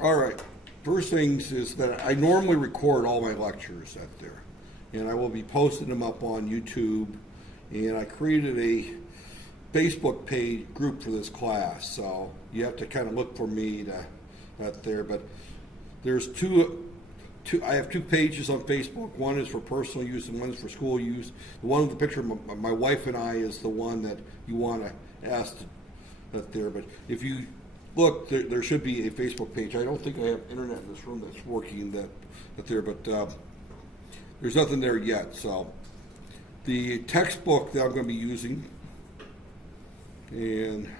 All right. First things is that I normally record all my lectures out there, and I will be posting them up on YouTube. And I created a Facebook page group for this class, so you have to kind of look for me out there. But there's two. I have 2 pages on Facebook. One is for personal use and one is for school use. The one with the picture of my wife and I is the one that you want to ask out there. But if you look, there should be a Facebook page. I don't think I have internet in this room that's working that there, but there's nothing there yet. So the textbook that I'm going to be using and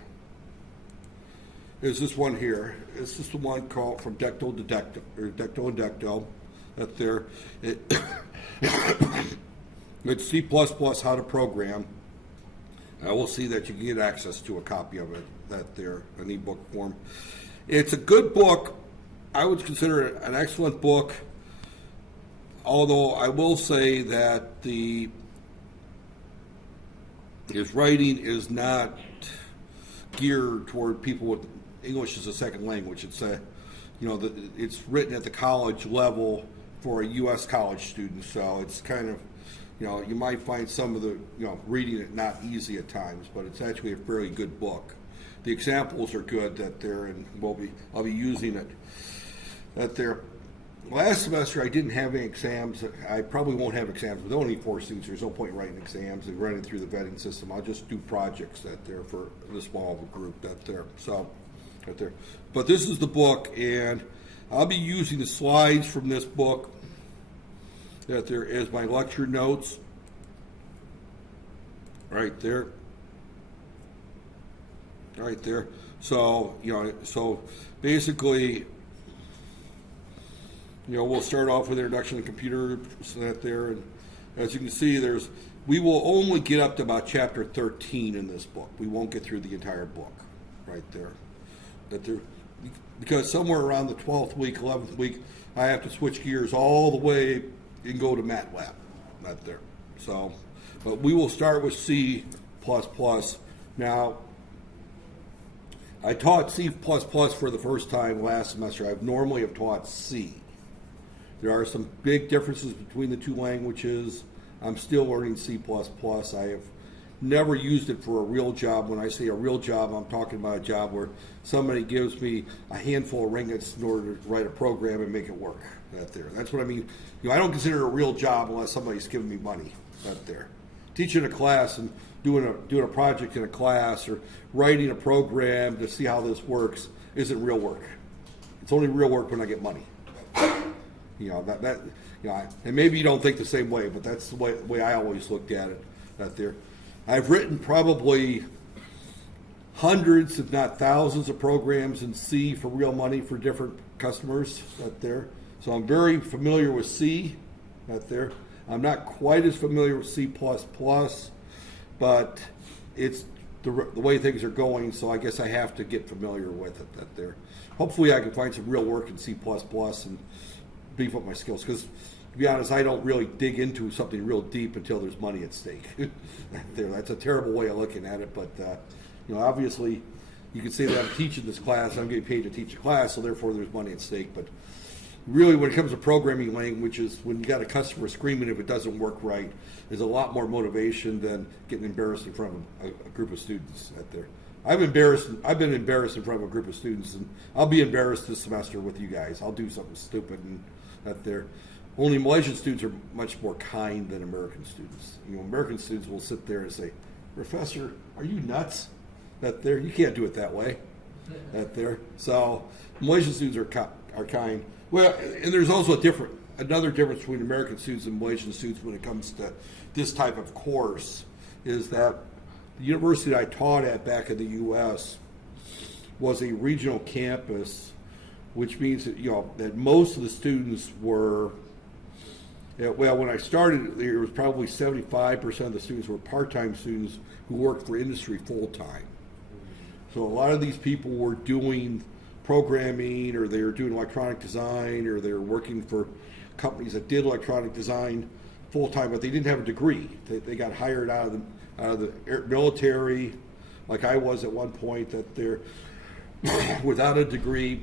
is this one here. This is the one called From Decto to Decto, or Decto and Decto. That there. It's C++ How to Program. I will see that you can get access to a copy of it. That there, an ebook form. It's a good book. I would consider it an excellent book. Although I will say that his writing is not geared toward people with English as a second language. It's it's written at the college level for a U.S. college student, so it's kind of, you might find some of the, reading it not easy at times, but it's actually a fairly good book. The examples are good that there, and I'll be using it. That there. Last semester I didn't have any exams. I probably won't have exams. With only 4 students, there's no point in writing exams and running through the vetting system. I'll just do projects that there for the small group that there. So, right there. But this is the book, and I'll be using the slides from this book that there as my lecture notes. Right there. Right there. So, so basically, we'll start off with introduction to computers that there, and as you can see, we will only get up to about chapter 13 in this book. We won't get through the entire book, right there. Because somewhere around the 12th week, 11th week, I have to switch gears all the way and go to MATLAB, right there. So, but we will start with C++. Now, I taught C++ for the first time last semester. I normally have taught C. There are some big differences between the 2 languages. I'm still learning C++. I have never used it for a real job. When I say a real job, I'm talking about a job where somebody gives me a handful of ringgits in order to write a program and make it work. That's what I mean. I don't consider it a real job unless somebody's giving me money. There. Teaching a class and doing a project in a class or writing a program to see how this works isn't real work. It's only real work when I get money. And maybe you don't think the same way, but that's the way I always looked at it. There. I've written probably hundreds, if not thousands, of programs in C for real money for different customers. There. So I'm very familiar with C. There. I'm not quite as familiar with C++, but it's the way things are going, so I guess I have to get familiar with it. There. Hopefully I can find some real work in C++ and beef up my skills, because to be honest, I don't really dig into something real deep until there's money at stake. That's a terrible way of looking at it, but obviously you can say that I'm teaching this class, I'm getting paid to teach a class, so therefore there's money at stake. But really, when it comes to programming languages, when you got a customer screaming if it doesn't work right, there's a lot more motivation than getting embarrassed in front of a group of students out there. I've been embarrassed in front of a group of students, and I'll be embarrassed this semester with you guys. I'll do something stupid and out there. Only Malaysian students are much more kind than American students. American students will sit there and say, "Professor, are you nuts?" That there, you can't do it that way. That there. So Malaysian students are kind. Well, and there's also another difference between American students and Malaysian students when it comes to this type of course, is that the university I taught at back in the U.S. was a regional campus, which means that that most of the students were. Well, when I started, there was probably 75% of the students were part-time students who worked for industry full-time. So a lot of these people were doing programming, or they were doing electronic design, or they were working for companies that did electronic design full-time, but they didn't have a degree. They got hired out of the military, like I was at one point, that they're without a degree.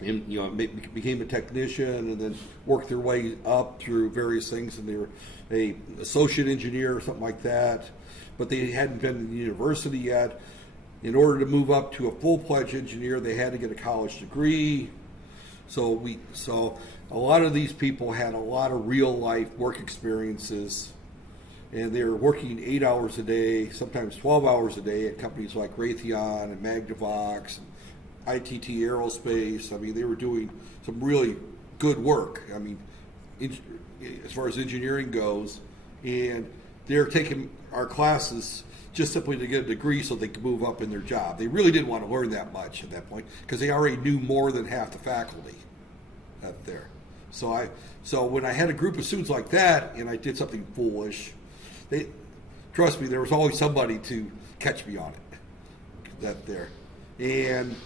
and became a technician, and then worked their way up through various things, and they were a associate engineer or something like that, but they hadn't been in university yet. In order to move up to a full-fledged engineer, they had to get a college degree. So a lot of these people had a lot of real-life work experiences, and they were working 8 hours a day, sometimes 12 hours a day at companies like Raytheon and Magnavox and ITT Aerospace. I mean, they were doing some really good work. I mean, as far as engineering goes, and they're taking our classes just simply to get a degree so they could move up in their job. They really didn't want to learn that much at that point because they already knew more than half the faculty up there. So when I had a group of students like that and I did something foolish, trust me, there was always somebody to catch me on it. That there. And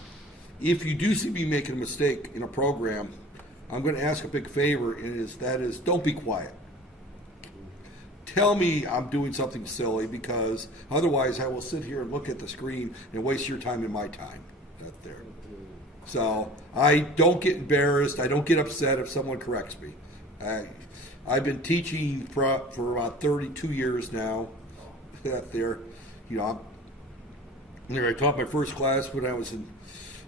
if you do see me making a mistake in a program, I'm going to ask a big favor, and that is don't be quiet. Tell me I'm doing something silly, because otherwise I will sit here and look at the screen and waste your time and my time. That there. So I don't get embarrassed. I don't get upset if someone corrects me. I've been teaching for about 32 years now. That there, I taught my first class when I was in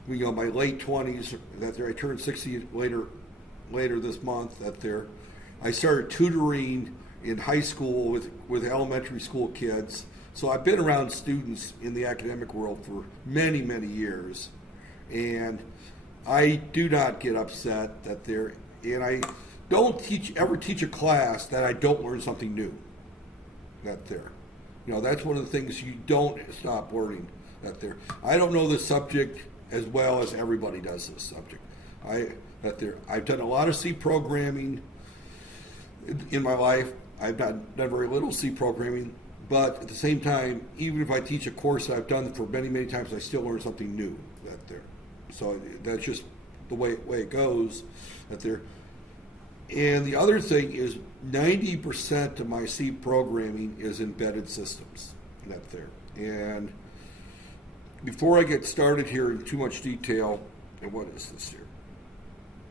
my late 20s. That there, I turned 60 later this month. That there, I started tutoring in high school with elementary school kids. So I've been around students in the academic world for many, many years. And I do not get upset that there, and I don't ever teach a class that I don't learn something new. That there. That's one of the things you don't stop learning. That there. I don't know this subject as well as everybody does this subject. I've done a lot of C programming in my life. I've done very little C programming, but at the same time, even if I teach a course that I've done for many, many times, I still learn something new. That there. So that's just the way it goes. That there. And the other thing is 90% of my C programming is embedded systems. That there. And before I get started here in too much detail, and what is this here?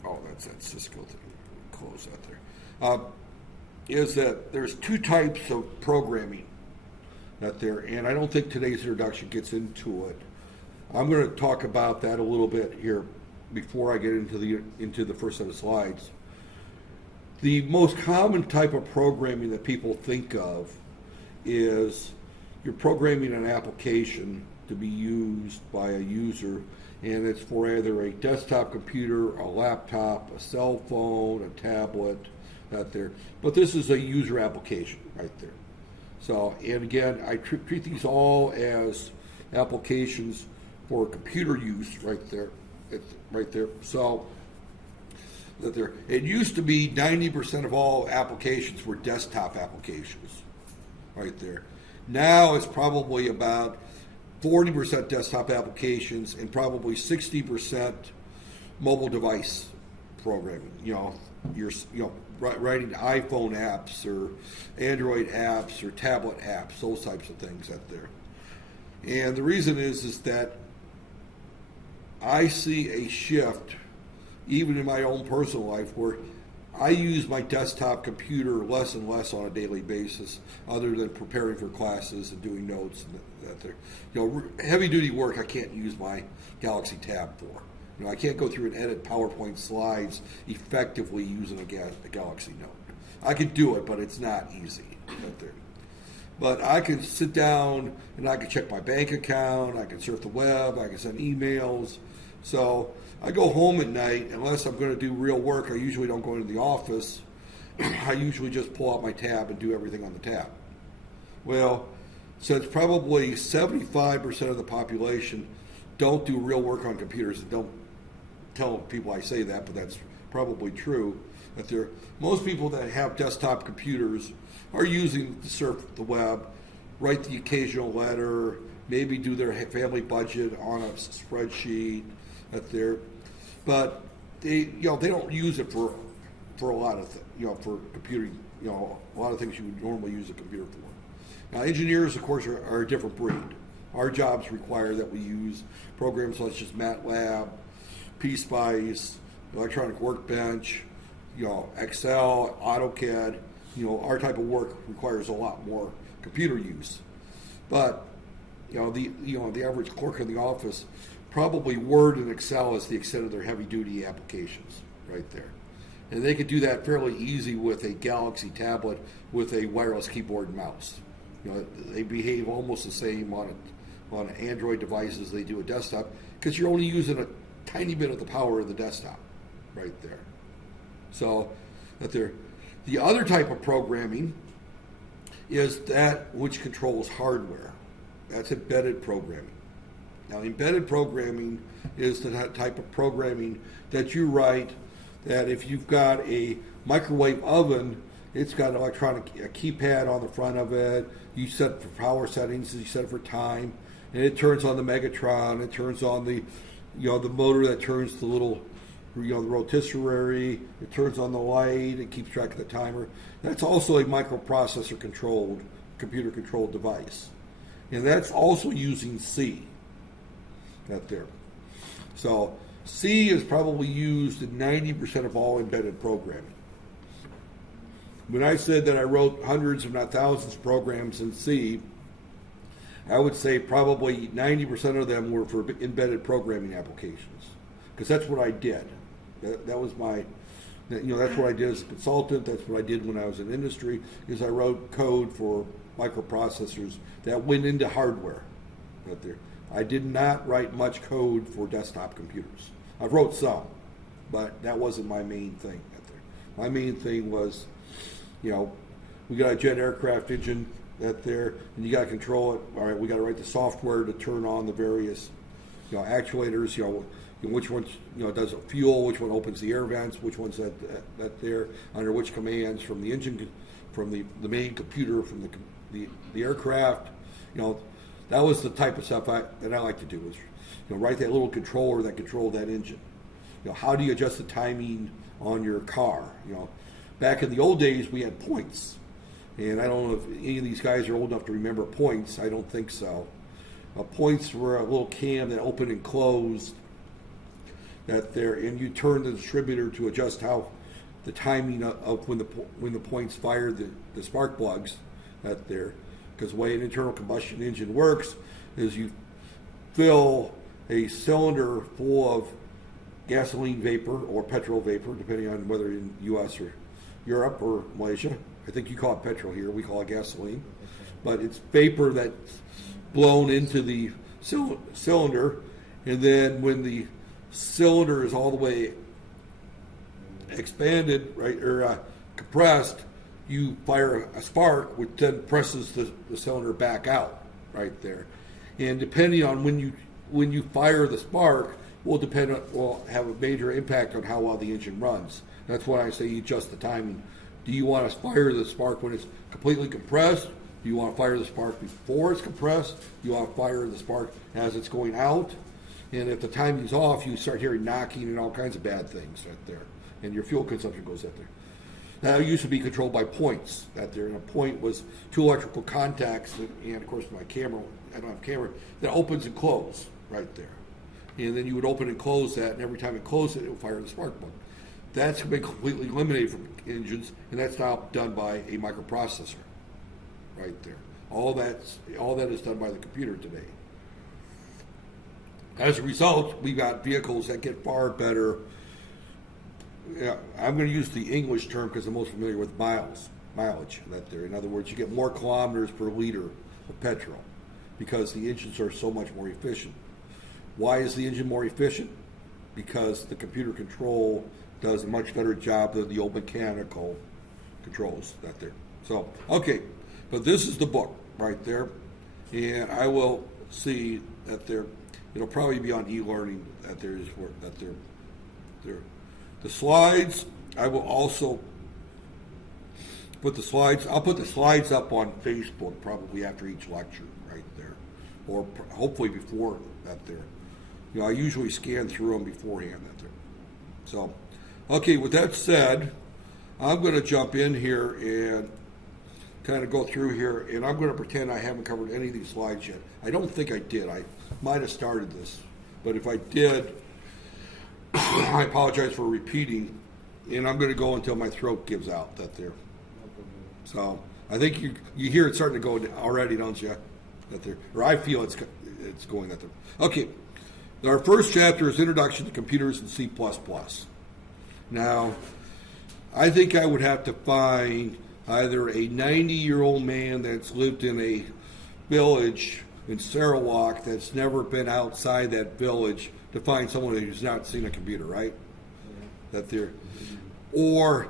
Oh, that's that Cisco thing. Close that there. Is that there's two types of programming that there, and I don't think today's introduction gets into it. I'm going to talk about that a little bit here before I get into the first set of slides. The most common type of programming that people think of is you're programming an application to be used by a user, and it's for either a desktop computer, a laptop, a cell phone, a tablet, out there. But this is a user application right there. So, and again, I treat these all as applications for computer use right there. It's right there. So, that there. It used to be 90% of all applications were desktop applications right there. Now it's probably about 40% desktop applications and probably 60% mobile device programming. Writing iPhone apps or Android apps or tablet apps, those types of things out there. And the reason is that I see a shift, even in my own personal life, where I use my desktop computer less and less on a daily basis, other than preparing for classes and doing notes and that there. Heavy duty work I can't use my Galaxy Tab for. I can't go through and edit PowerPoint slides effectively using a Galaxy Note. I could do it, but it's not easy. But I can sit down and I can check my bank account, I can surf the web, I can send emails. So I go home at night, unless I'm going to do real work, I usually don't go into the office. I usually just pull out my tab and do everything on the tab. Well, since probably 75% of the population don't do real work on computers, and don't tell people I say that, but that's probably true, that most people that have desktop computers are using to surf the web, write the occasional letter, maybe do their family budget on a spreadsheet, but they don't use it for a lot of for computing, a lot of things you would normally use a computer for. Now, engineers, of course, are a different breed. Our jobs require that we use programs such as MATLAB, PSpice, electronic workbench, Excel, AutoCAD. Our type of work requires a lot more computer use. But the average clerk in the office, probably Word and Excel is the extent of their heavy-duty applications right there. And they could do that fairly easy with a Galaxy tablet with a wireless keyboard and mouse. They behave almost the same on Android devices they do a desktop, because you're only using a tiny bit of the power of the desktop right there. So the other type of programming is that which controls hardware. That's embedded programming. Now, embedded programming is the type of programming that you write that if you've got a microwave oven, it's got an a keypad on the front of it. You set it for power settings, you set it for time, and it turns on the Megatron. It turns on the motor that turns the little, the rotisserie. It turns on the light. It keeps track of the timer. That's also a microprocessor controlled, computer controlled device, and that's also using C. Right there. So C is probably used in 90% of all embedded programming. When I said that I wrote hundreds, if not thousands, of programs in C, I would say probably 90% of them were for embedded programming applications, because that's what I did. That was my, that's what I did as a consultant. That's what I did when I was in industry. Is I wrote code for microprocessors that went into hardware. Right there. I did not write much code for desktop computers. I wrote some, but that wasn't my main thing. Right there. My main thing was, we got a jet aircraft engine that there, and you got to control it. All right, we got to write the software to turn on the various, actuators. Which one, does fuel? Which one opens the air vents? Which one's that there under which commands from the engine, from the main computer, from the aircraft. That was the type of stuff that I like to do. Is write that little controller that controlled that engine. How do you adjust the timing on your car? Back in the old days, we had points. And I don't know if any of these guys are old enough to remember points. I don't think so. Points were a little cam that opened and closed and you turn the distributor to adjust how the timing of when the points fire the spark plugs there. Because the way an internal combustion engine works is you fill a cylinder full of gasoline vapor or petrol vapor, depending on whether in U.S. or Europe or Malaysia. I think you call it petrol here. We call it gasoline. But it's vapor that's blown into the cylinder, and then when the cylinder is all the way expanded, right, or compressed, you fire a spark, which then presses the cylinder back out, right there. And depending on when you fire the spark, will have a major impact on how well the engine runs. That's why I say you adjust the timing. Do you want to fire the spark when it's completely compressed? Do you want to fire the spark before it's compressed? Do you want to fire the spark as it's going out? And if the timing's off, you start hearing knocking and all kinds of bad things right there. And your fuel consumption goes up there. Now, it used to be controlled by points right there. And a point was two electrical contacts, and of course my camera, I don't have a camera, that opens and closes right there. And then you would open and close that, and every time it closed it would fire the spark plug. That's been completely eliminated from engines, and that's now done by a microprocessor right there. All that is done by the computer today. As a result, we've got vehicles that get far better. I'm going to use the English term because I'm most familiar with mileage. That there. In other words, you get more kilometers per liter of petrol because the engines are so much more efficient. Why is the engine more efficient? Because the computer control does a much better job than the old mechanical controls that there. So, okay, but this is the book right there, and I will see that there. It'll probably be on e-learning that there is that there. The slides, I will also put the slides. I'll put the slides up on Facebook probably after each lecture right there, or hopefully before that there. I usually scan through them beforehand that there. So, okay, with that said, I'm going to jump in here and kind of go through here, and I'm going to pretend I haven't covered any of these slides yet. I don't think I did. I might have started this, but if I did, I apologize for repeating, and I'm going to go until my throat gives out. That there. So I think you hear it starting to go already, don't you? That there, or I feel it's going that there. Okay, our first chapter is Introduction to Computers in C++. Now, I think I would have to find either a 90-year-old man that's lived in a village in Sarawak that's never been outside that village to find someone who's not seen a computer, right? Yeah. That there, or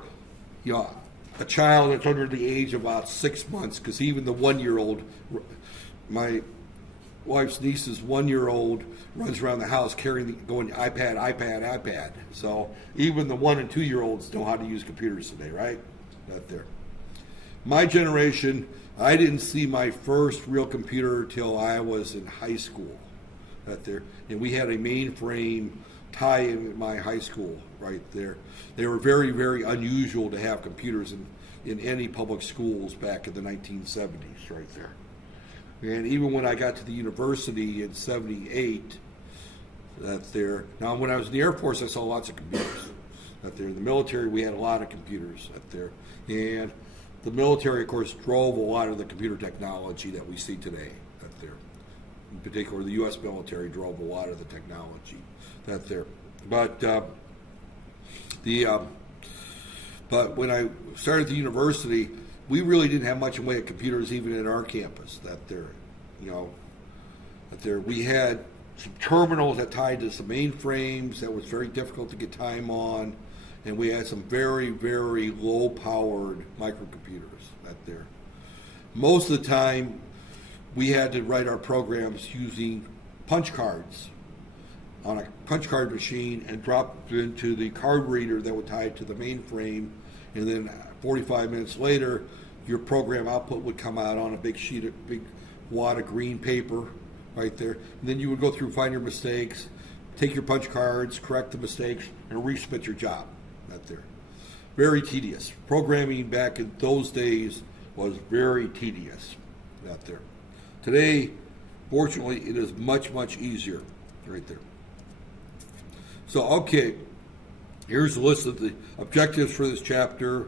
a child that's under the age of about 6 months, because even the 1-year-old, my wife's niece's 1-year-old runs around the house going iPad. So even the 1 and 2-year-olds know how to use computers today, right? That there. My generation, I didn't see my first real computer till I was in high school. That there, and we had a mainframe tie in my high school right there. They were very, very unusual to have computers in any public schools back in the 1970s, right there. And even when I got to the university in '78, that there. Now, when I was in the Air Force, I saw lots of computers. That there, in the military, we had a lot of computers. That there, and the military, of course, drove a lot of the computer technology that we see today. That there, in particular, the U.S. military drove a lot of the technology. That there, but but when I started the university, we really didn't have much in the way of computers even at our campus. That there, that there, we had some terminals that tied to some mainframes that was very difficult to get time on, and we had some very, very low-powered microcomputers. That there, most of the time, we had to write our programs using punch cards on a punch card machine and drop it into the card reader that would tie it to the mainframe, and then 45 minutes later, your program output would come out on a big wad of green paper right there. And then you would go through, find your mistakes, take your punch cards, correct the mistakes, and resubmit your job. Right there. Very tedious. Programming back in those days was very tedious. Out there. Today, fortunately, it is much, much easier. Right there. So, okay, here's a list of the objectives for this chapter.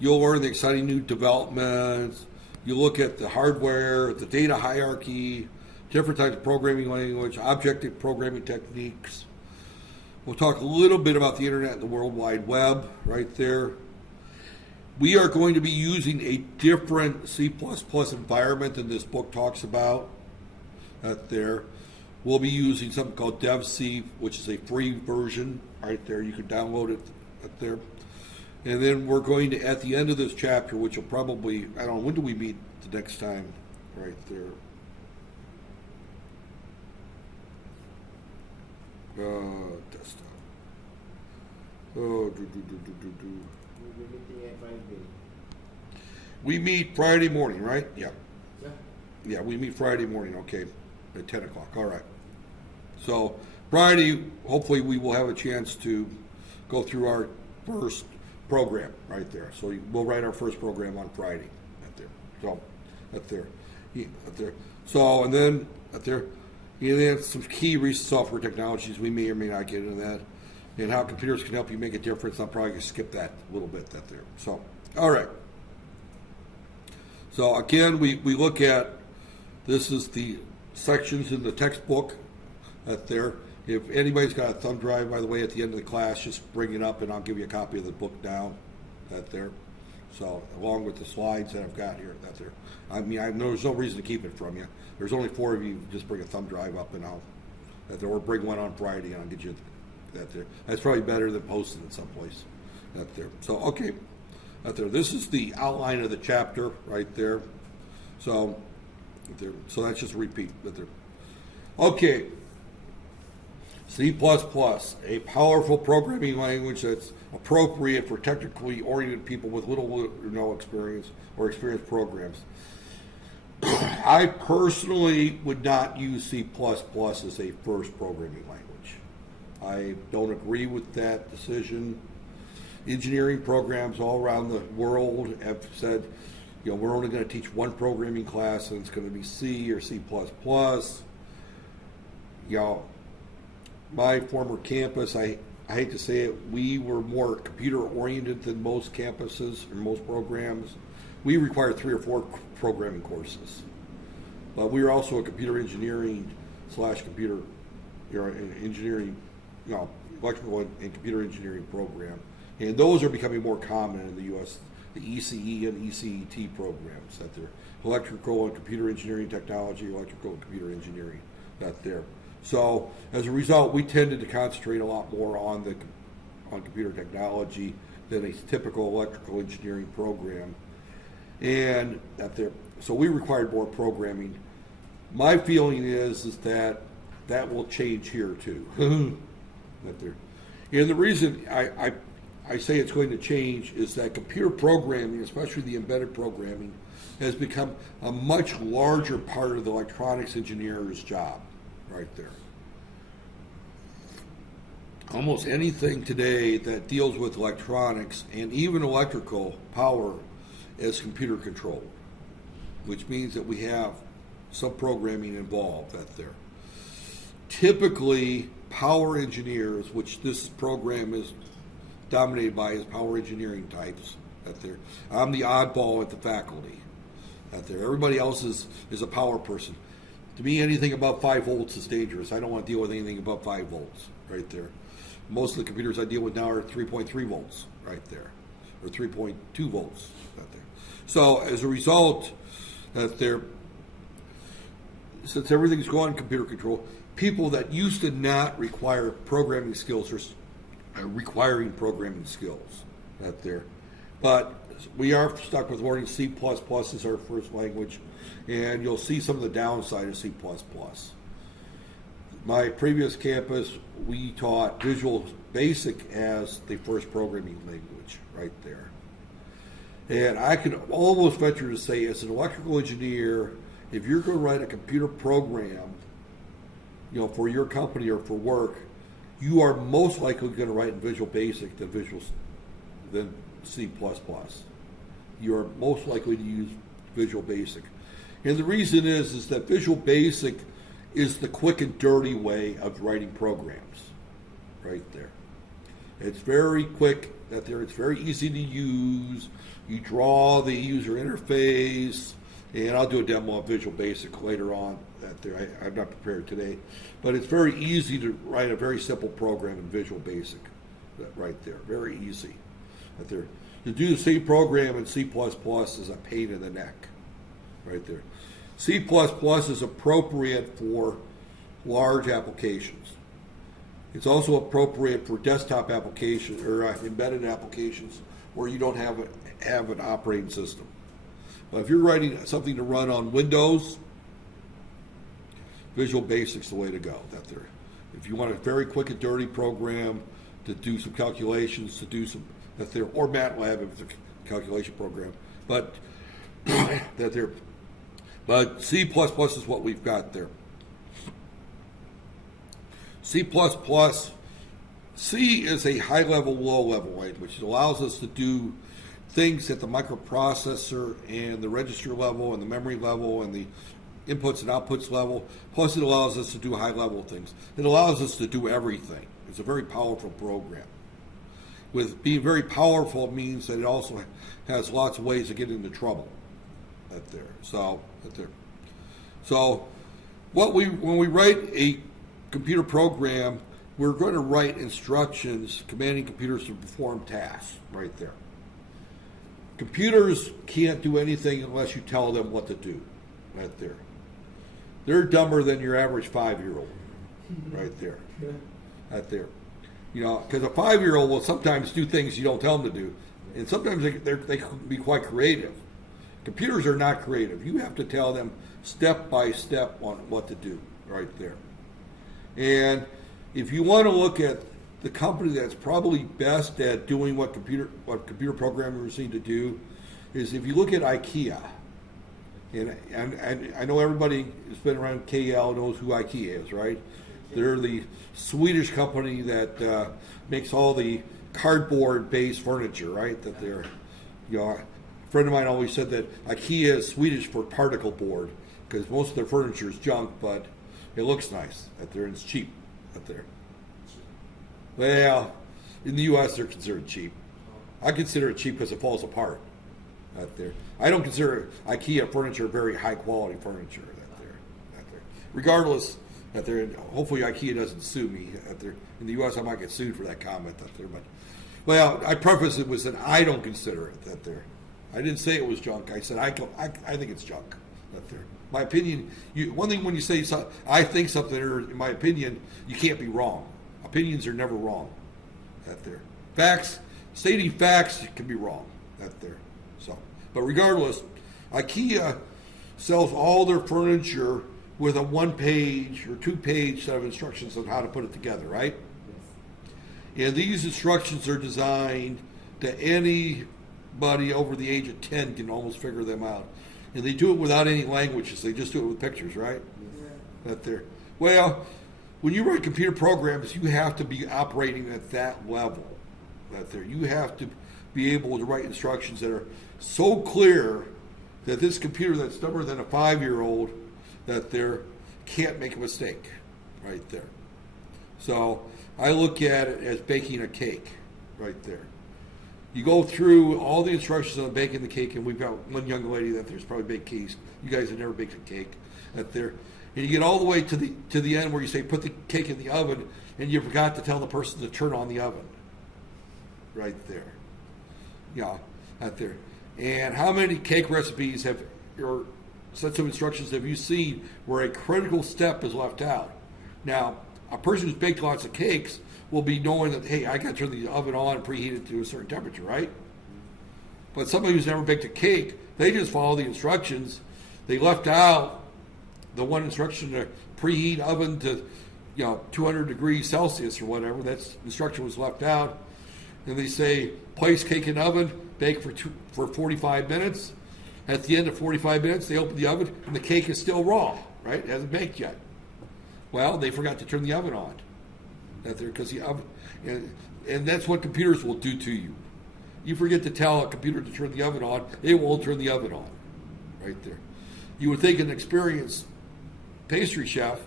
You'll learn the exciting new developments. You look at the hardware, the data hierarchy, different types of programming language, objective programming techniques. We'll talk a little bit about the internet and the World Wide Web right there. We are going to be using a different C++ environment than this book talks about. Right there. We'll be using something called DevC, which is a free version right there. You can download it right there. And then we're going to, at the end of this chapter, which will probably, I don't know, when do we meet the next time? Right there. Desktop. We meet Friday morning, right? Yeah. Yeah, we meet Friday morning, okay, at 10 o'clock. All right. So Friday, hopefully we will have a chance to go through our first program right there. So we'll write our first program on Friday. Right there. So right there. Right there. So and then right there. And then some key recent software technologies. We may or may not get into that. And how computers can help you make a difference. I'm probably going to skip that a little bit right there. So, all right. So again, we look at, this is the sections in the textbook right there. If anybody's got a thumb drive, by the way, at the end of the class, just bring it up and I'll give you a copy of the book down right there. So along with the slides that I've got here, right there. I mean, there's no reason to keep it from you. There's only 4 of you. Just bring a thumb drive up and I'll, right there, or bring one on Friday and I'll get you that there. That's probably better than posting it someplace right there. So, okay, right there. This is the outline of the chapter right there. So, right there. So that's just a repeat right there. Okay. C++, a powerful programming language that's appropriate for technically oriented people with little or no experience or experienced programs. I personally would not use C++ as a first programming language. I don't agree with that decision. Engineering programs all around the world have said, we're only going to teach one programming class and it's going to be C or C++. my former campus, I hate to say it, we were more computer oriented than most campuses or most programs. We required 3 or 4 programming courses, but we were also a computer engineering / computer engineering, electrical and computer engineering program, and those are becoming more common in the U.S. The ECE and ECET programs that they're electrical and computer engineering technology, electrical and computer engineering that there. So as a result, we tended to concentrate a lot more on computer technology than a typical electrical engineering program, and that there. So we required more programming. My feeling is that will change here too. That there, and the reason I say it's going to change is that computer programming, especially the embedded programming, has become a much larger part of the electronics engineer's job, right there. Almost anything today that deals with electronics and even electrical power is computer controlled, which means that we have some programming involved out there. Typically, power engineers, which this program is dominated by, is power engineering types out there. I'm the oddball at the faculty out there. Everybody else is a power person. To me, anything above 5 volts is dangerous. I don't want to deal with anything above 5 volts right there. Most of the computers I deal with now are 3.3 volts right there, or 3.2 volts out there. So as a result, since everything's gone computer control, people that used to not require programming skills are requiring programming skills out there. But we are stuck with learning C++ as our first language, and you'll see some of the downside of C++. My previous campus, we taught Visual Basic as the first programming language right there. And I can almost venture to say, as an electrical engineer, if you're going to write a computer program, for your company or for work, you are most likely going to write in Visual Basic than C++. You are most likely to use Visual Basic. And the reason is that Visual Basic is the quick and dirty way of writing programs right there. It's very quick that there. It's very easy to use. You draw the user interface, and I'll do a demo of Visual Basic later on. I'm not prepared today, but it's very easy to write a very simple program in Visual Basic right there. Very easy. Right there. To do the same program in C++ is a pain in the neck right there. C++ is appropriate for large applications. It's also appropriate for desktop applications or embedded applications where you don't have an operating system. But if you're writing something to run on Windows, Visual Basic's the way to go. If you want a very quick and dirty program to do some calculations, or MATLAB if it's a calculation program, but But C++ is what we've got there. C++, C is a high-level, low-level language. It allows us to do things at the microprocessor and the register level and the memory level and the inputs and outputs level. Plus, it allows us to do high-level things. It allows us to do everything. It's a very powerful program. With being very powerful, it means that it also has lots of ways to get into trouble. So when we write a computer program, we're going to write instructions commanding computers to perform tasks right there. Computers can't do anything unless you tell them what to do right there. They're dumber than your average 5-year-old right there. Right there. Because a 5-year-old will sometimes do things you don't tell them to do, and sometimes they can be quite creative. Computers are not creative. You have to tell them step by step on what to do right there. And if you want to look at the company that's probably best at doing what computer programmers need to do, is if you look at IKEA. And I know everybody who's been around KL knows who IKEA is, right? They're the Swedish company that makes all the cardboard-based furniture, right? A friend of mine always said that IKEA is Swedish for particle board, because most of their furniture is junk, but it looks nice out there and it's cheap out there. Well, in the U.S. they're considered cheap. I consider it cheap because it falls apart out there. I don't consider IKEA furniture very high quality furniture out there. Regardless, out there, hopefully IKEA doesn't sue me out there. In the U.S. I might get sued for that comment out there. But, well, I preface it with that I don't consider it out there. I didn't say it was junk. I said I think it's junk out there. My opinion, one thing when you say I think something, or in my opinion, you can't be wrong. Opinions are never wrong out there. Facts, stating facts can be wrong out there. So, but regardless, IKEA sells all their furniture with a 1-page or 2-page set of instructions on how to put it together, right? Yes. And these instructions are designed that anybody over the age of 10 can almost figure them out. And they do it without any languages. They just do it with pictures, right? Yeah. That there. Well, when you write computer programs, you have to be operating at that level. That there. You have to be able to write instructions that are so clear that this computer that's dumber than a 5-year-old that there can't make a mistake right there. So I look at it as baking a cake right there. You go through all the instructions on baking the cake, and we've got one young lady that there's probably baked cakes. You guys have never baked a cake out there. And you get all the way to the end where you say put the cake in the oven, and you forgot to tell the person to turn on the oven. Right there. Yeah, out there. And how many cake recipes or sets of instructions have you seen where a critical step is left out? Now, a person who's baked lots of cakes will be knowing that, hey, I got to turn the oven on and preheat it to a certain temperature, right? But somebody who's never baked a cake, they just follow the instructions. They left out the one instruction to preheat oven to 200 degrees Celsius or whatever. That instruction was left out. And they say, place cake in oven, bake for 45 minutes. At the end of 45 minutes, they open the oven, and the cake is still raw, right? It hasn't baked yet. Well, they forgot to turn the oven on. Because the oven, and that's what computers will do to you. You forget to tell a computer to turn the oven on, it won't turn the oven on, right there. You would think an experienced pastry chef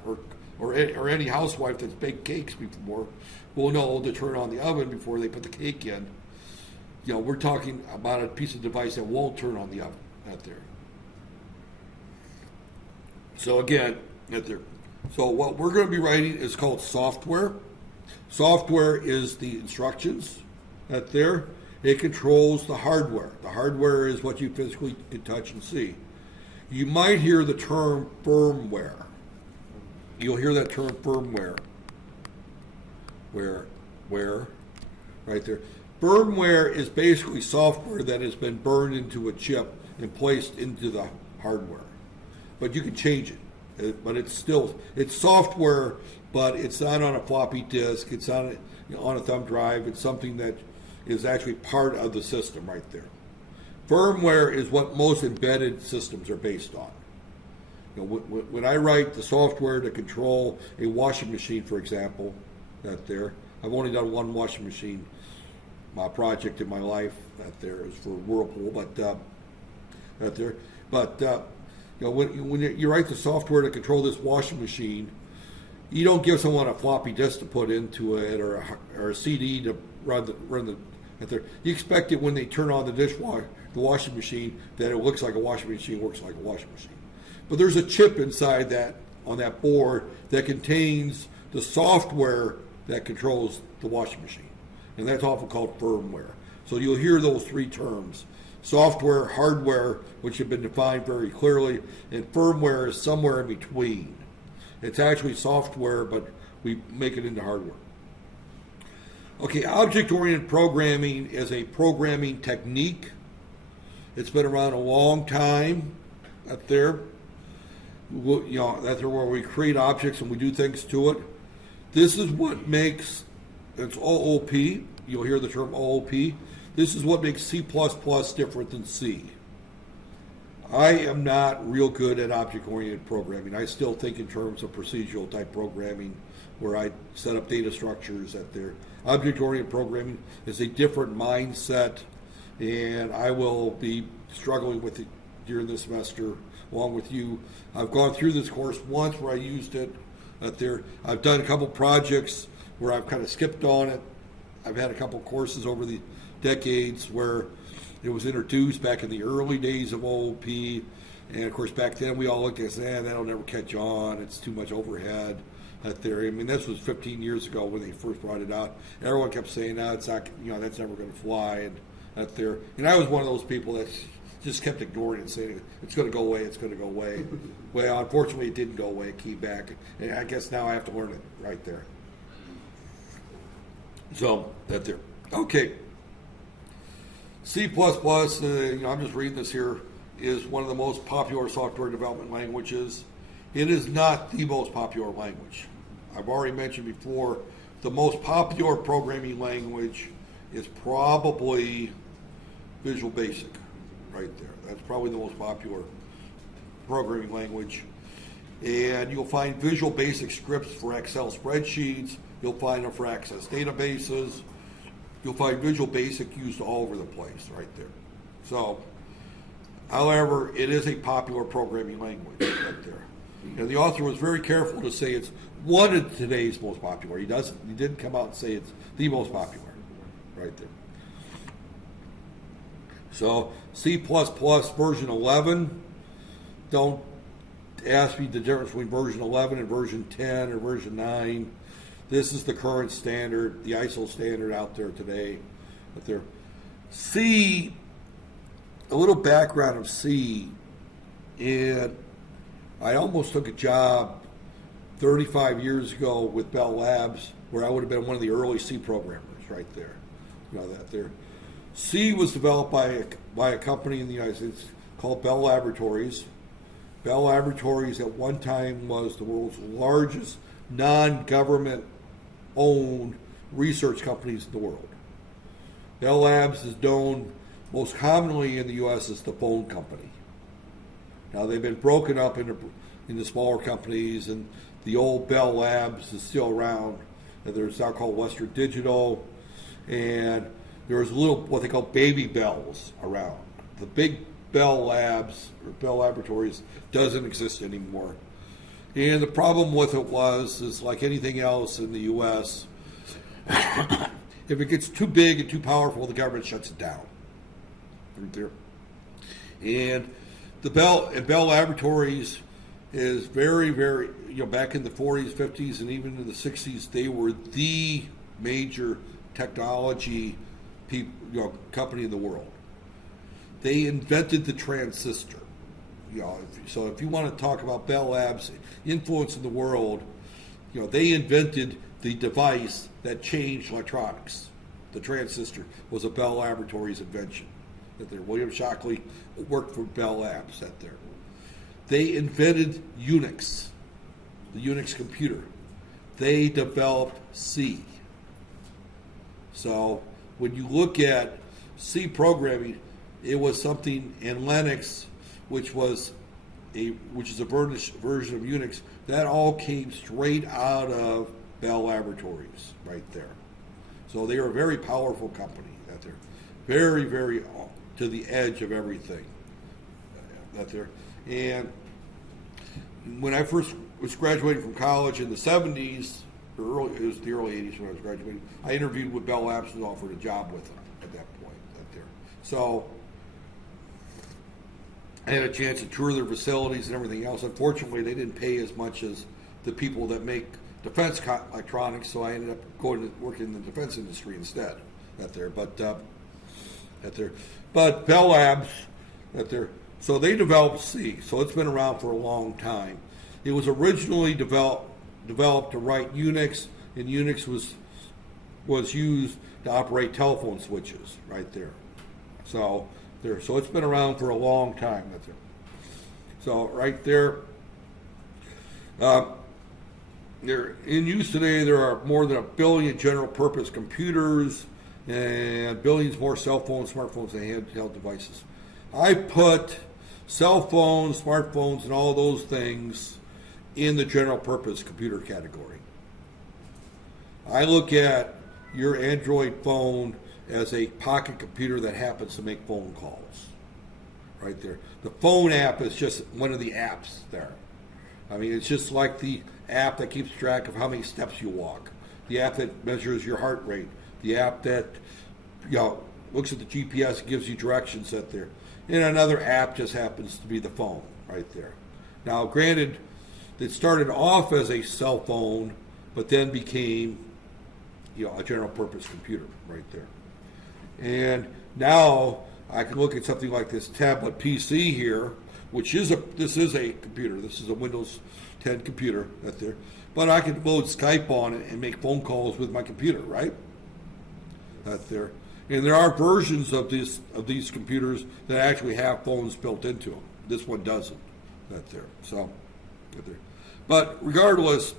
or any housewife that's baked cakes before will know to turn on the oven before they put the cake in. We're talking about a piece of device that won't turn on the oven out there. So again, out there. So what we're going to be writing is called software. Software is the instructions out there. It controls the hardware. The hardware is what you physically can touch and see. You might hear the term firmware. You'll hear that term firmware. Where, right there. Firmware is basically software that has been burned into a chip and placed into the hardware. But you can change it. But it's software, but it's not on a floppy disk. It's on a thumb drive. It's something that is actually part of the system right there. Firmware is what most embedded systems are based on. When I write the software to control a washing machine, for example, out there, I've only done one washing machine project in my life. Out there is for Whirlpool, but out there, but when you write the software to control this washing machine, you don't give someone a floppy disk to put into it or a CD to run the. Out there, you expect it when they turn on the washing machine, that it looks like a washing machine, works like a washing machine. But there's a chip inside on that board that contains the software that controls the washing machine. And that's often called firmware. So you'll hear those three terms. Software, hardware, which have been defined very clearly, and firmware is somewhere in between. It's actually software, but we make it into hardware. Okay, object-oriented programming is a programming technique. It's been around a long time up there. That's where we create objects and we do things to it. This is what makes, it's OOP. You'll hear the term OOP. This is what makes C++ different than C. I am not real good at object-oriented programming. I still think in terms of procedural type programming, where I set up data structures at there. Object-oriented programming is a different mindset, and I will be struggling with it during this semester along with you. I've gone through this course once where I used it at there. I've done a couple projects where I've kind of skipped on it. I've had a couple courses over the decades where it was introduced back in the early days of OOP. And of course, back then we all looked at it and said, that'll never catch on. It's too much overhead out there. I mean, this was 15 years ago when they first brought it out. Everyone kept saying, no, it's not, that's never going to fly. And out there, and I was one of those people that just kept ignoring it and saying, it's going to go away, it's going to go away. Well, unfortunately, it didn't go away. It came back. And I guess now I have to learn it right there. So, that there. Okay. C++, I'm just reading this here, is one of the most popular software development languages. It is not the most popular language. I've already mentioned before, the most popular programming language is probably Visual Basic, right there. That's probably the most popular programming language. And you'll find Visual Basic scripts for Excel spreadsheets. You'll find them for Access databases. You'll find Visual Basic used all over the place, right there. So, however, it is a popular programming language, right there. And the author was very careful to say it's one of today's most popular. He didn't come out and say it's the most popular, right there. So C++ version 11, don't ask me the difference between version 11 and version 10 or version 9. This is the current standard, the ISO standard out there today. C, a little background of C, and I almost took a job 35 years ago with Bell Labs where I would have been one of the early C programmers right there. That there. C was developed by a company in the United States called Bell Laboratories. Bell Laboratories at one time was the world's largest non-government owned research companies in the world. Bell Labs is known most commonly in the U.S. as the phone company. Now they've been broken up into smaller companies, and the old Bell Labs is still around. There's now called Western Digital, and there's little what they call baby bells around. The big Bell Labs or Bell Laboratories doesn't exist anymore. And the problem with it is like anything else in the U.S., if it gets too big and too powerful, the government shuts it down. Right there. And the Bell Laboratories is very, very, back in the 40s, 50s, and even in the 60s, they were the major technology company in the world. They invented the transistor. So if you want to talk about Bell Labs' influence in the world, they invented the device that changed electronics. The transistor was a Bell Laboratories invention. William Shockley worked for Bell Labs. They invented Unix, the Unix computer. They developed C. So when you look at C programming, it was something in Linux, which is a version of Unix, that all came straight out of Bell Laboratories, right there. So they are a very powerful company. Very, very to the edge of everything. And when I first was graduating from college in the 70s, it was the early 80s when I was graduating, I interviewed with Bell Labs and offered a job with them at that point. So I had a chance to tour their facilities and everything else. Unfortunately, they didn't pay as much as the people that make defense electronics, so I ended up going to work in the defense industry instead. But Bell Labs, so they developed C. So it's been around for a long time. It was originally developed to write Unix, and Unix was used to operate telephone switches right there. So it's been around for a long time. So right there, they're in use today. There are more than 1 billion general purpose computers and billions more cell phones, smartphones, and handheld devices. I put cell phones, smartphones, and all those things in the general purpose computer category. I look at your Android phone as a pocket computer that happens to make phone calls. Right there. The phone app is just one of the apps there. I mean, it's just like the app that keeps track of how many steps you walk. the app that measures your heart rate, the app that looks at the GPS and gives you directions set there. And another app just happens to be the phone right there. Now, granted, it started off as a cell phone, but then became a general purpose computer right there. And now I can look at something like this tablet PC here, which is this is a computer. This is a Windows 10 computer right there. But I can load Skype on it and make phone calls with my computer, right? Right there. And there are versions of these computers that actually have phones built into them. This one doesn't. Right there. So, right there. But regardless,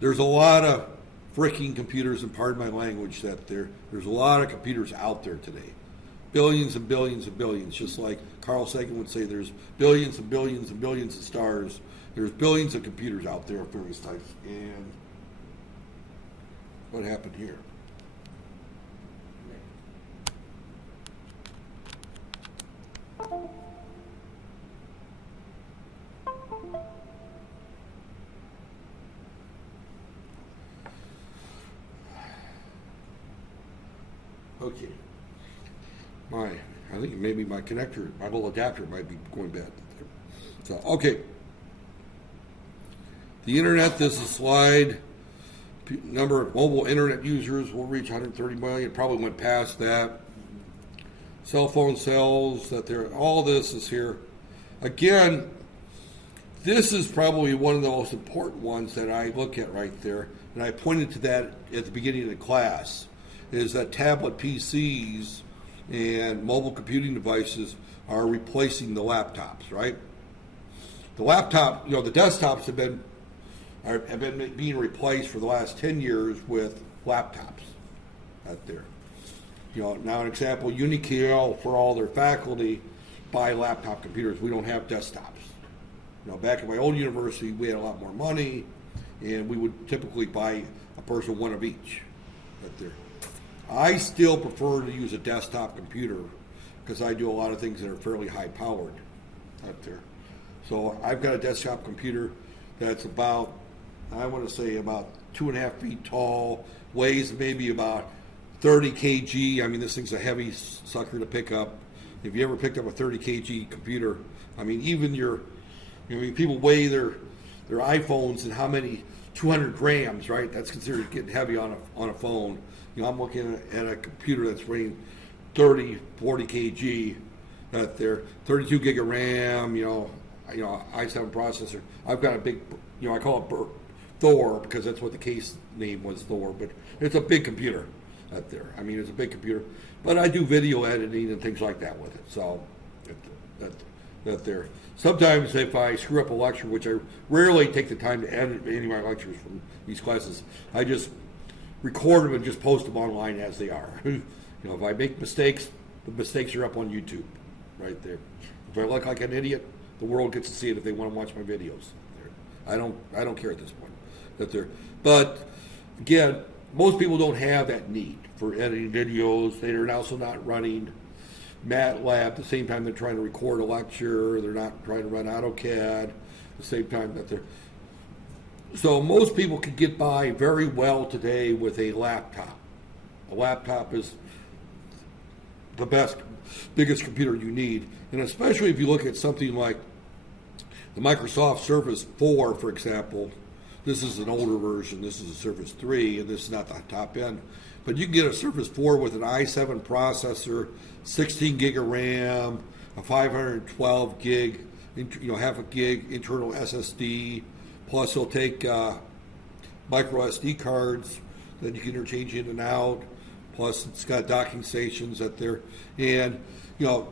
there's a lot of freaking computers, and pardon my language, there's a lot of computers out there today. Billions and billions and billions. Just like Carl Sagan would say, there's billions and billions and billions of stars. There's billions of computers out there of various types. And what happened here? Okay. I think maybe my connector, my little adapter might be going bad. So, okay. The internet, this is a slide. Number of mobile internet users will reach 130 million. Probably went past that. Cell phone sales, all this is here. Again, this is probably one of the most important ones that I look at right there. And I pointed to that at the beginning of the class, is that tablet PCs and mobile computing devices are replacing the laptops, right? The laptop, the desktops have been being replaced for the last 10 years with laptops out there. Now an example, Unical, for all their faculty, buy laptop computers. We don't have desktops. Back at my old university, we had a lot more money, and we would typically buy a person one of each out there. I still prefer to use a desktop computer because I do a lot of things that are fairly high powered out there. So I've got a desktop computer that's about 2.5 feet tall, weighs maybe about 30 kg. I mean, this thing's a heavy sucker to pick up. If you ever picked up a 30 kg computer, I mean, even people weigh their iPhones and how many 200 grams, right? That's considered getting heavy on a phone. I'm looking at a computer that's weighing 30, 40 kg out there, 32 gig of RAM, i7 processor. I've got a big, I call it Thor because that's what the case name was, Thor, but it's a big computer out there. I mean, it's a big computer, but I do video editing and things like that with it. So that there. Sometimes if I screw up a lecture, which I rarely take the time to edit any of my lectures from these classes, I just record them and just post them online as they are. If I make mistakes, the mistakes are up on YouTube, right there. If I look like an idiot, the world gets to see it if they want to watch my videos. I don't care at this point. That there, but again, most people don't have that need for editing videos. They are also not running MATLAB at the same time they're trying to record a lecture. They're not trying to run AutoCAD at the same time that they're. So most people can get by very well today with a laptop. A laptop is the biggest computer you need, and especially if you look at something like the Microsoft Surface 4, for example. This is an older version. This is a Surface 3, and this is not the top end. But you can get a Surface 4 with an i7 processor, 16 gig of RAM, a 512 gig, half a gig internal SSD. Plus, it'll take micro SD cards that you can interchange in and out. Plus, it's got docking stations up there, and it's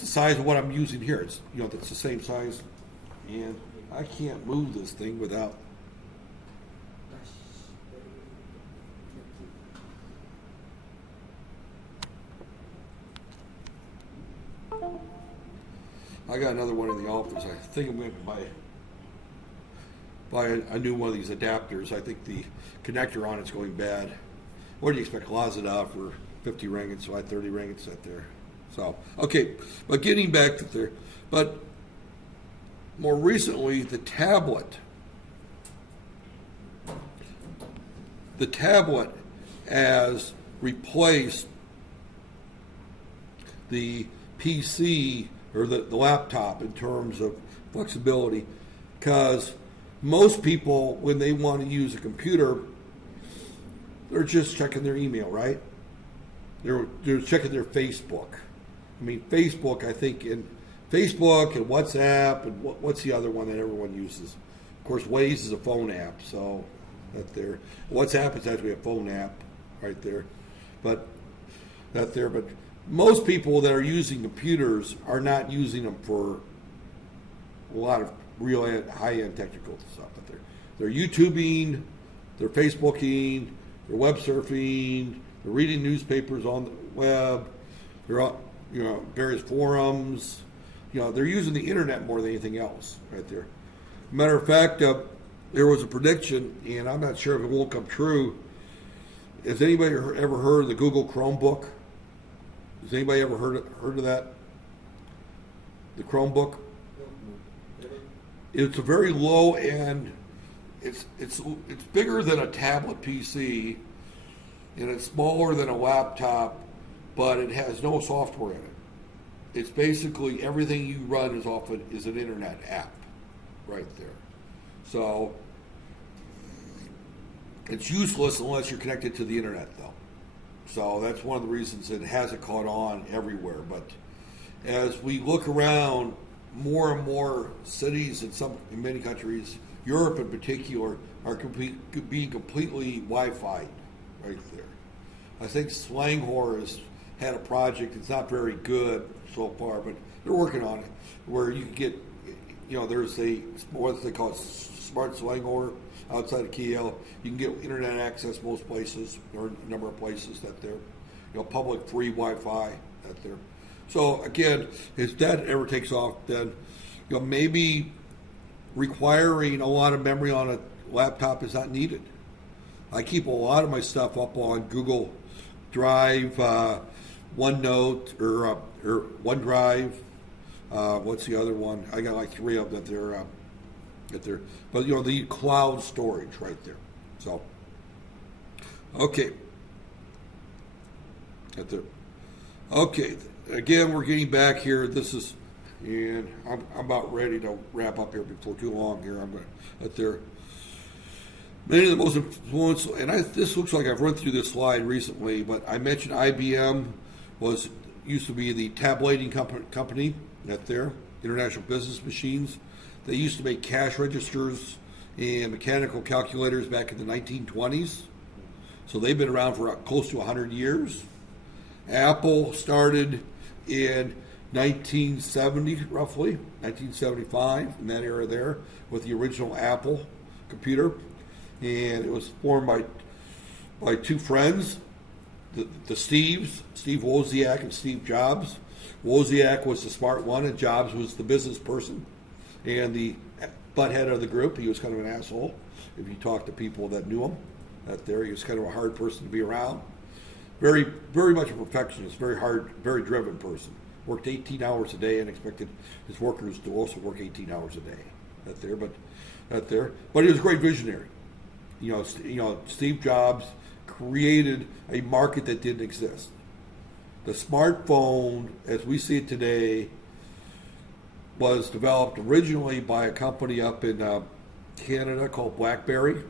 the size of what I'm using here. It's it's the same size, and I can't move this thing without. I got another one in the office. I think I'm going to buy a new one of these adapters. I think the connector on it's going bad. What do you expect? Lazada for 50 ringgits, so I had 30 ringgits set there. So, okay, but getting back to there. But more recently, the tablet the tablet has replaced the PC or the laptop in terms of flexibility, because most people, when they want to use a computer, they're just checking their email, right? They're checking their Facebook. I mean, Facebook, I think, in Facebook and WhatsApp, and what's the other one that everyone uses? Of course, Waze is a phone app, so that there. WhatsApp is actually a phone app, right there. But most people that are using computers are not using them for a lot of real high-end technical stuff. But they're YouTubing, they're Facebooking, they're web surfing, they're reading newspapers on the web, they're on, various forums. They're using the internet more than anything else, right there. Matter of fact, there was a prediction, and I'm not sure if it won't come true. Has anybody ever heard of the Google Chromebook? Has anybody ever heard of that? The Chromebook? It's a very low end. It's bigger than a tablet PC, and it's smaller than a laptop, but it has no software in it. It's basically everything you run is an internet app, right there. So it's useless unless you're connected to the internet, though. So that's one of the reasons it hasn't caught on everywhere. But as we look around, more and more cities in many countries, Europe in particular, are being completely Wi-Fi right there. I think Slanghor has had a project. It's not very good so far, but they're working on it, where you can get, there's what they call smart Slanghor outside of Kiel. You can get internet access most places, or a number of places that they're, public free Wi-Fi that they're. So again, if that ever takes off, then maybe requiring a lot of memory on a laptop is not needed. I keep a lot of my stuff up on Google Drive, OneNote, or OneDrive. What's the other one? I got like 3 of them that they're, but the cloud storage right there. So, okay. Okay. Again, we're getting back here. And I'm about ready to wrap up here before too long here. Many of the most influential, and this looks like I've run through this slide recently, but I mentioned IBM used to be the tabulating company that there, International Business Machines. They used to make cash registers and mechanical calculators back in the 1920s. So they've been around for close to 100 years. Apple started in 1970, roughly, 1975, in that era there, with the original Apple computer. And it was formed by 2 friends, the Steves, Steve Wozniak and Steve Jobs. Wozniak was the smart one, and Jobs was the business person and the butthead of the group. He was kind of an asshole. If you talk to people that knew him, he was kind of a hard person to be around. Very, very much a perfectionist, very hard, very driven person. Worked 18 hours a day and expected his workers to also work 18 hours a day. But he was a great visionary. Steve Jobs created a market that didn't exist. The smartphone, as we see it today, was developed originally by a company up in Canada called BlackBerry.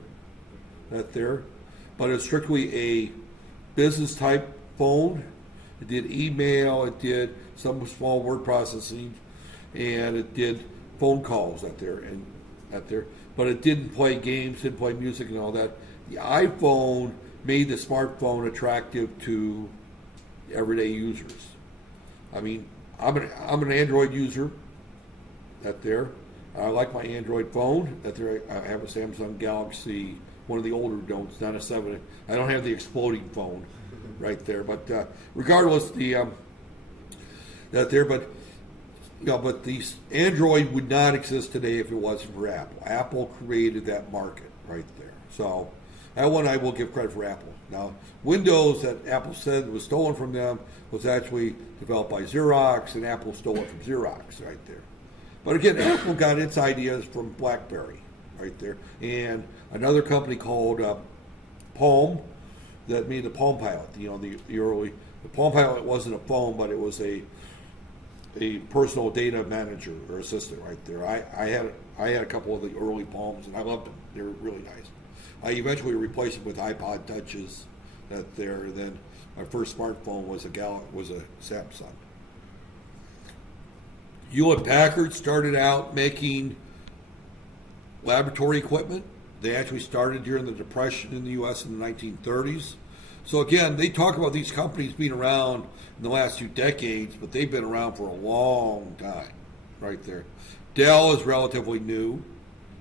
But it's strictly a business type phone. It did email, it did some small word processing, and it did phone calls but it didn't play games, didn't play music and all that. The iPhone made the smartphone attractive to everyday users. I mean, I'm an Android user. I like my Android phone. I have a Samsung Galaxy, one of the older don'ts, not a 7. I don't have the exploding phone right there. But regardless, but the Android would not exist today if it wasn't for Apple. Apple created that market right there. So that one I will give credit for Apple. Now, Windows that Apple said was stolen from them was actually developed by Xerox, and Apple stole it from Xerox right there. But again, Apple got its ideas from BlackBerry right there, and another company called Palm that made the Palm Pilot. The Palm Pilot wasn't a phone, but it was a personal data manager or assistant right there. I had a couple of the early Palms, and I loved them. They were really nice. I eventually replaced them with iPod Touches that there. And then my first smartphone was a Samsung. Hewlett-Packard started out making laboratory equipment. They actually started during the Depression in the U.S. in the 1930s. So again, they talk about these companies being around in the last few decades, but they've been around for a long time, right there. Dell is relatively new.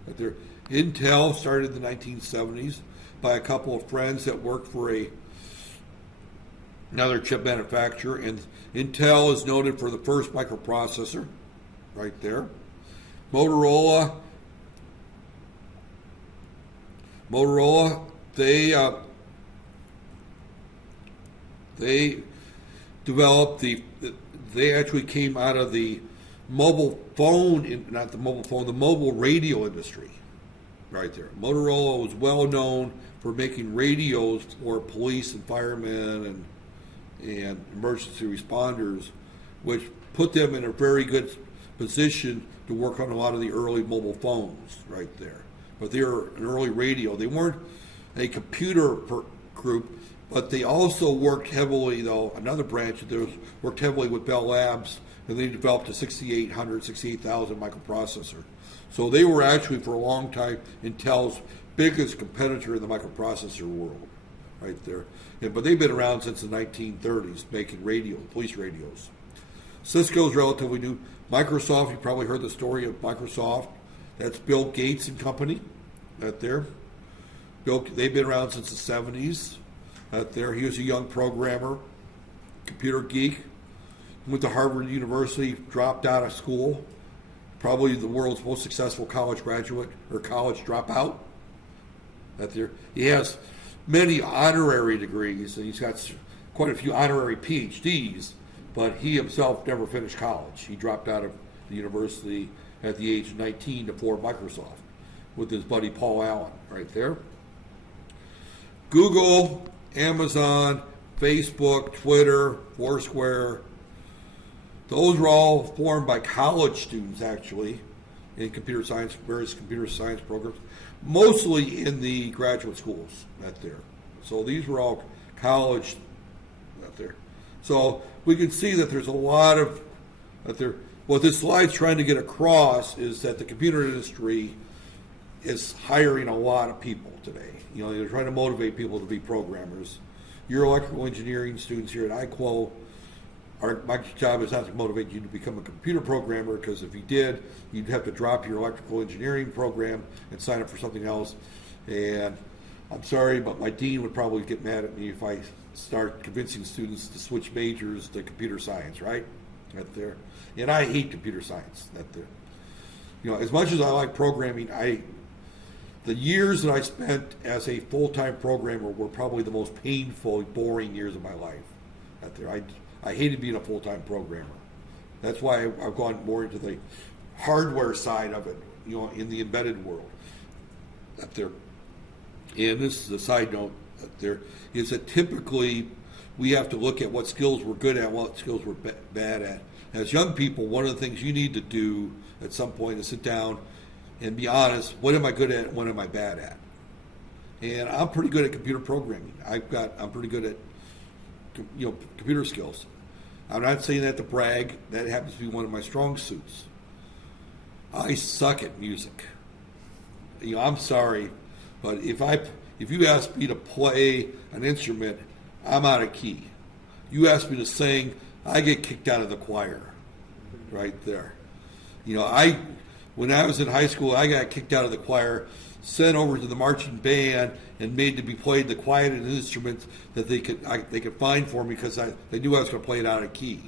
Right there. Intel started in the 1970s by a couple of friends that worked for another chip manufacturer, and Intel is noted for the first microprocessor, right there. Motorola, they developed they actually came out of the mobile phone, not the mobile phone, the mobile radio industry, right there. Motorola was well known for making radios for police and firemen and emergency responders, which put them in a very good position to work on a lot of the early mobile phones right there. But they were an early radio. They weren't a computer group, but they also worked heavily, though, another branch of theirs worked heavily with Bell Labs, and they developed a 68,000 microprocessor. So they were actually, for a long time, Intel's biggest competitor in the microprocessor world, right there. But they've been around since the 1930s, making police radios. Cisco's relatively new. Microsoft, you probably heard the story of Microsoft. That's Bill Gates and company, right there. They've been around since the 70s, right there. He was a young programmer, computer geek, went to Harvard University, dropped out of school, probably the world's most successful college graduate or college dropout. Right there. He has many honorary degrees, and he's got quite a few honorary PhDs, but he himself never finished college. He dropped out of the university at the age of 19 to form Microsoft with his buddy Paul Allen, right there. Google, Amazon, Facebook, Twitter, Foursquare, those were all formed by college students, actually, in computer science, various computer science programs, mostly in the graduate schools out there. So these were all college out there. So we can see that there's a lot of out there. What this slide's trying to get across is that the computer industry is hiring a lot of people today. They're trying to motivate people to be programmers. Your electrical engineering students here at IQO, my job is not to motivate you to become a computer programmer, because if you did, you'd have to drop your electrical engineering program and sign up for something else. And I'm sorry, but my dean would probably get mad at me if I start convincing students to switch majors to computer science, right? Right there. And I hate computer science. That there. As much as I like programming, the years that I spent as a full-time programmer were probably the most painful, boring years of my life. Out there. I hated being a full-time programmer. That's why I've gone more into the hardware side of it, in the embedded world. Out there. And this is a side note out there, is that typically we have to look at what skills we're good at, what skills we're bad at. As young people, one of the things you need to do at some point is sit down and be honest, what am I good at and what am I bad at? And I'm pretty good at computer programming. I'm pretty good at computer skills. I'm not saying that to brag. That happens to be one of my strong suits. I suck at music. I'm sorry, but if you ask me to play an instrument, I'm out of key. You ask me to sing, I get kicked out of the choir, right there. When I was in high school, I got kicked out of the choir, sent over to the marching band, and made to be played the quietest instruments that they could find for me, because they knew I was going to play it out of key.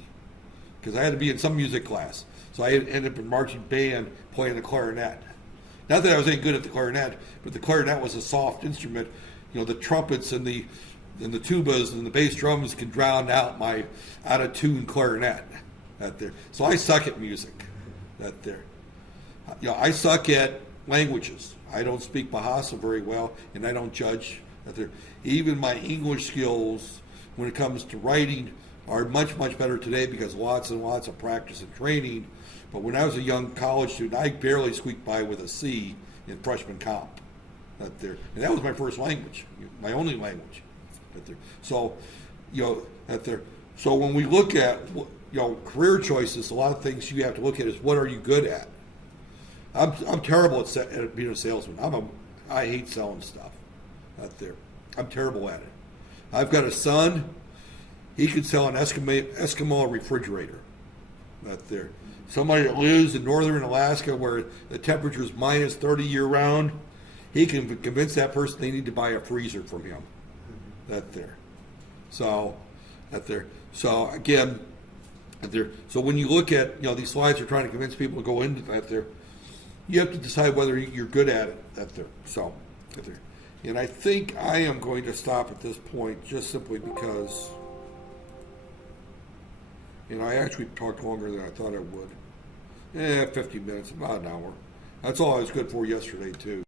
Because I had to be in some music class, so I ended up in marching band playing the clarinet. Not that I was any good at the clarinet, but the clarinet was a soft instrument. The trumpets and the tubas and the bass drums can drown out my out-of-tune clarinet. Out there. So I suck at music. Out there. I suck at languages. I don't speak Bahasa very well, and I don't judge That there, even my English skills, when it comes to writing, are much, much better today because lots and lots of practice and training. But when I was a young college student, I barely squeaked by with a C in freshman comp. That there, and that was my first language, my only language. That there. So, that there. So when we look at career choices, a lot of things you have to look at is what are you good at. I'm terrible at being a salesman. I hate selling stuff. Out there, I'm terrible at it. I've got a son. He can sell an Eskimo refrigerator. Out there, somebody that lives in northern Alaska where the temperature is minus 30 year round, he can convince that person they need to buy a freezer from him. That there, so that there. So again, that there. So when you look at these slides are trying to convince people to go into that there, you have to decide whether you're good at it. That there. So that there. And I think I am going to stop at this point just simply because, I actually talked longer than I thought I would. 50 minutes, about an hour. That's all I was good for yesterday, too.